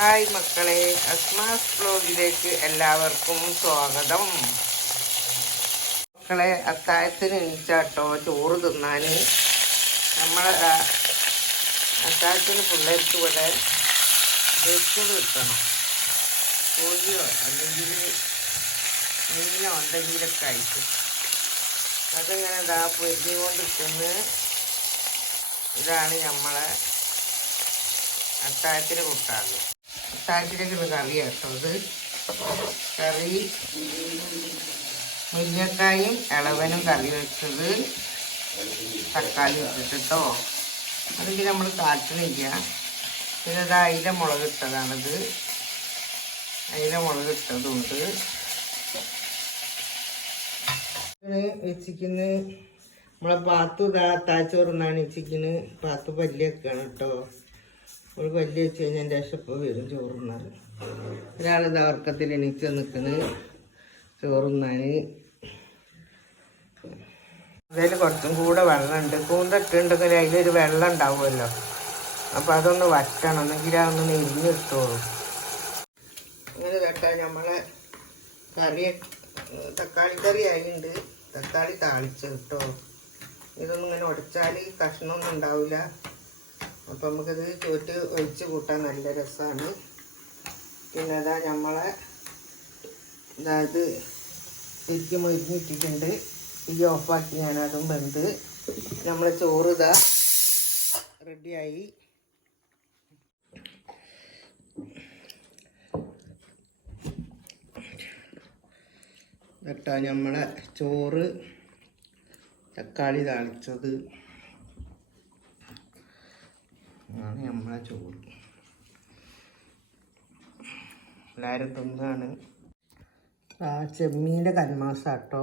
Hi മക്കളെ, അസ്മാസ് വ്ലോഗിലേക്ക് എല്ലാവർക്കും സ്വാഗതം. മക്കളെ, അത്താഴത്തിന് എണീച്ചാട്ടോ ചോറ് തിന്നാൻ. നമ്മളെ അത്താഴത്തിന് പിള്ളേർക്ക് ഇവിടെ വെച്ചത് കിട്ടണം. കോഴിയോ അല്ലെങ്കിൽ മീനോ എന്തെങ്കിലുമൊക്കെ ആയിട്ട് അതിങ്ങനെ പൊരിഞ്ഞുകൊണ്ട് കിട്ടുന്നത്. ഇതാണ് നമ്മളെ അത്താഴത്തിന് കൂട്ടാറ്. അത്താഴത്തിലേക്കുള്ള കറി കേട്ടോ ഇത്. കറി മുരിങ്ങക്കായും ഇളവനും കറി വെച്ചത്, തക്കാളി ഇട്ടിട്ടോ. അതെങ്കിൽ നമ്മൾ കാട്ടണില്ല. പിന്നെ ഇത് അയില മുളക് ഇട്ടതാണിത്. അയില മുളക് ഇട്ടതുണ്ട്. വെച്ചിക്കുന്ന നമ്മളെ പാത്തു താച്ചോറുന്നാണ് വെച്ചിരിക്കുന്നത്. പാത്തു പല്ല് വെക്കാണ് കേട്ടോ. ഒരു പല്ല് വെച്ച് കഴിഞ്ഞാൽ എൻ്റെ ഇപ്പോൾ വരും ചോറുന്നാൻ. ഒരാളിത് ഉറക്കത്തിൽ എണീച്ച് നിൽക്കുന്നത് ചോറുന്നാൻ. അതിൽ കുറച്ചും കൂടെ വെള്ളമുണ്ട്. കൂണ്ടിട്ടുണ്ടെങ്കിൽ അതിലൊരു വെള്ളം ഉണ്ടാവുമല്ലോ, അപ്പോൾ അതൊന്ന് വറ്റണം, എന്നെങ്കിൽ അതൊന്ന് നെരിഞ്ഞിട്ടോളൂ. അങ്ങനെ കേട്ടാൽ നമ്മളെ കറി തക്കാളി കറി ആയിട്ടുണ്ട്. തക്കാളി താളിച്ച് കേട്ടോ. ഇതൊന്നും ഇങ്ങനെ ഉടച്ചാൽ കഷ്ണമൊന്നും ഉണ്ടാവില്ല. അപ്പം നമുക്കിത് ചോറ്റ് ഒഴിച്ച് കൂട്ടാൻ നല്ല രസമാണ്. പിന്നെ അതാ നമ്മളെ ശരിക്ക് മൊരിഞ്ഞിട്ടിട്ടുണ്ട്. ഈ ഓഫാക്കി ഞാനതും വെന്ത് നമ്മളെ ചോറ് ഇതാ റെഡിയായി. കേട്ടോ നമ്മളെ ചോറ് തക്കാളി താളിച്ചത് ആണ് നമ്മളെ ചോറ്. എല്ലാവരും തിന്നാണ്. ചെമ്മീൻ്റെ കന്മാസ കേട്ടോ.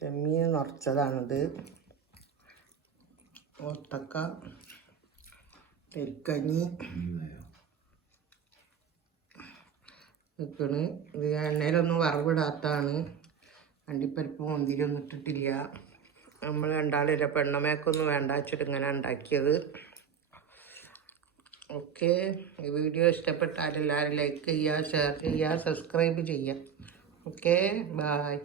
ചെമ്മീൻ നിറച്ചതാണിത്. ഒത്തക്ക, തെരിക്കഞ്ഞി നിൽക്കണ്. ഇത് എണ്ണയിലൊന്നും വറവിടാത്തതാണ്. അണ്ടിപ്പരിപ്പ് മുന്തിരിയൊന്നും ഇട്ടിട്ടില്ല. നമ്മൾ രണ്ടാളില്ല, പെണ്ണമേക്കൊന്നും വേണ്ട വെച്ചിട്ട് ഇങ്ങനെ ഉണ്ടാക്കിയത്. ഓക്കെ, ഈ വീഡിയോ ഇഷ്ടപ്പെട്ടാൽ എല്ലാവരും ലൈക്ക് ചെയ്യുക, ഷെയർ ചെയ്യുക, സബ്സ്ക്രൈബ് ചെയ്യുക. Okay, bye.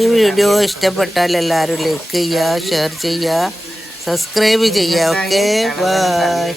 ഈ വീഡിയോ ഇഷ്ടപ്പെട്ടാൽ എല്ലാവരും ലൈക്ക് ചെയ്യുക, ഷെയർ ചെയ്യുക, സബ്സ്ക്രൈബ് ചെയ്യുക. Okay, bye.